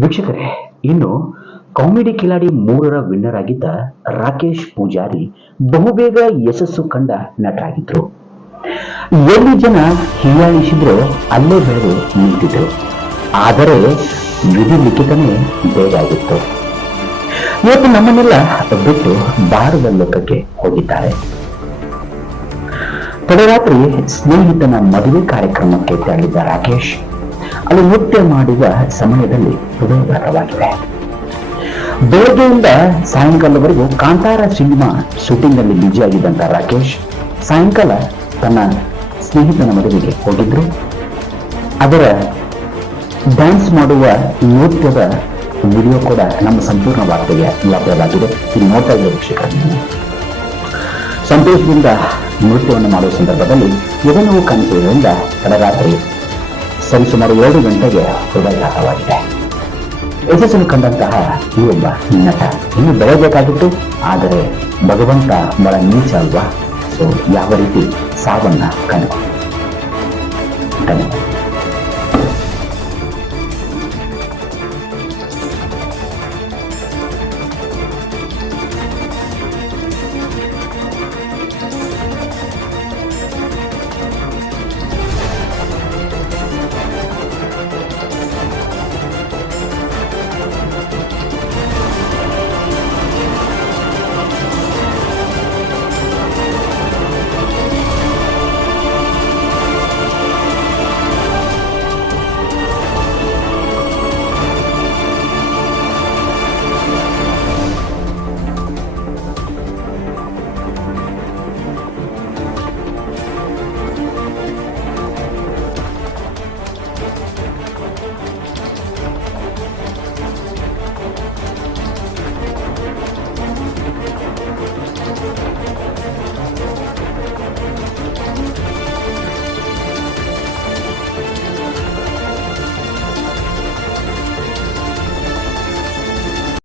ವೀಕ್ಷಕರೇ, ಇನ್ನು comedy Kiladi 3ರ winner ಆಗಿದ್ದ ರಾಕೇಶ್ ಪೂಜಾರಿ ಬಹುಬೇಗ ಯಶಸ್ಸು ಕಂಡ ನಟರಾಗಿದ್ರು. ಎಲ್ಲಿ ಜನ ಹೀಯಾಳಿಸಿದ್ರು ಅಲ್ಲೇ ಬೆಳೆದು ನಿಂತಿದ್ರು. ಆದರೆ ವಿಧಿ ಲಿಖಿತನೇ ಬೇರಾಗಿತ್ತು. ಇವತ್ತು ನಮ್ಮನ್ನೆಲ್ಲ ಬಿಟ್ಟು ಬಾರದ ಲೋಕಕ್ಕೆ ಹೋಗಿದ್ದಾರೆ. ತಡರಾತ್ರಿ ಸ್ನೇಹಿತನ ಮದುವೆ ಕಾರ್ಯಕ್ರಮಕ್ಕೆ ತೆರಳಿದ್ದ ರಾಕೇಶ್ ಅಲ್ಲಿ ನೃತ್ಯ ಮಾಡಿದ ಸಮಯದಲ್ಲಿ ಹೃದಯಘಾತವಾಗಿದೆ. ಬೆಳಗ್ಗೆಯಿಂದ ಸಾಯಂಕಾಲವರೆಗೂ ಕಾಂತಾರ ಸಿನಿಮಾ ಶೂಟಿಂಗ್ ನಲ್ಲಿ ಬ್ಯುಸಿಯಾಗಿದ್ದಂತ ರಾಕೇಶ್ ಸಾಯಂಕಾಲ ತನ್ನ ಸ್ನೇಹಿತನ ಮದುವೆಗೆ ಹೋಗಿದ್ರು. ಅದರ ಡ್ಯಾನ್ಸ್ ಮಾಡುವ ನೃತ್ಯದ ವಿಡಿಯೋ ಕೂಡ ನಮ್ಮ ಸಂಪೂರ್ಣ ವಾರ್ತೆಗೆ ಲಭ್ಯವಾಗಿದೆ. ಇದು ನೋಡ್ತಾ ಇದ್ದ ವೀಕ್ಷಕರು ಸಂತೋಷದಿಂದ ನೃತ್ಯವನ್ನು ಮಾಡುವ ಸಂದರ್ಭದಲ್ಲಿ ಎದೆನೋವು ಕಾಣಿಸುವುದರಿಂದ ತಡರಾತ್ರಿ ಸರಿಸುಮಾರು 2 ಗಂಟೆಗೆ ಹೃದಯಘಾತವಾಗಿದೆ. ಯಶಸ್ಸನ್ನು ಕಂಡಂತಹ ಈ ಒಬ್ಬ ನಟ ಇನ್ನು ಬೆಳೆಯಬೇಕಾಗಿತ್ತು. ಆದರೆ ಭಗವಂತ ಬಹಳ ನೀಚ ಅಲ್ವಾ? ಸೊ ಯಾವ ರೀತಿ ಸಾವನ್ನ ಕಂಡು. ಧನ್ಯವಾದ.